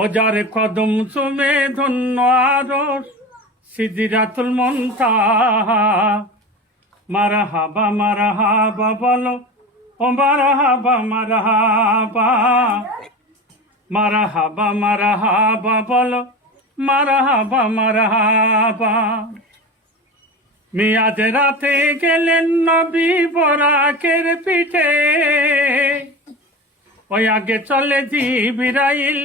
ও যার কদম চুমে ধন্য আরশ সিদরাতুল মুনতাহা। মারহাবা মারহাবা বলো, ও মারহাবা মারহাবা, মারহাবা মারহাবা বলো, মারহাবা মারহাবা। মিয়াজ রাতে গেলেন নবী বরাকের পিঠে, ওই আগে চলে জিবরাইল,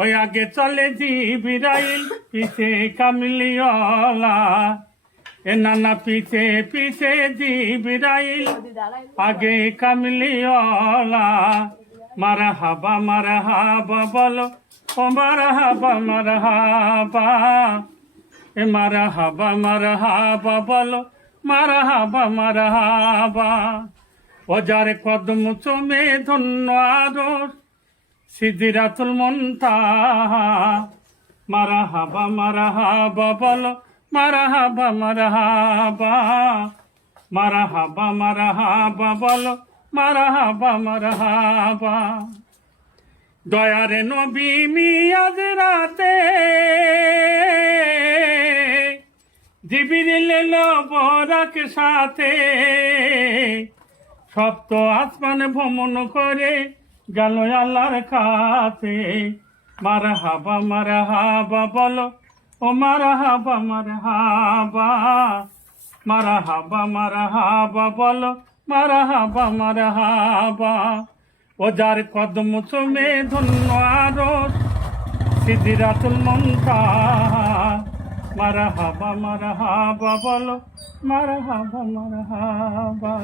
ওই আগে চলে জিবরাইল, পিছে কামলিওয়ালা। এ নানা পিছে পিছে জিবরাইল, আগে কামলিওয়ালা। মারহাবা মারহাবা বলো, ও মারহাবা মারহাবা, এ মারহাবা মারহাবা বলো, মারহাবা মারহাবা। ও যার কদম চুমে ধন্য আরশ সিদরাতুল মুনতাহা। মারহাবা মারহাবা বলো, মারহাবা মারহাবা, মারহাবা মারহাবা বলো, মারহাবা মারহাবা। দয়ারে নবী মিয়াজ রাতে জিবরিল এলো বরাক সাথে, সপ্ত আসমান ভ্রমণ করে গেল আল্লাহর কাছে। মারহাবা মারহাবা বলো, ও মারহাবা মারহাবা, মারহাবা মারহাবা বলো, মারহাবা মারহাবা। ও যার কদম চুমে ধন্য আরশ সিদরাতুল মুনতাহা। মারহাবা মারহাবা বলো, মারহাবা মারহাবা।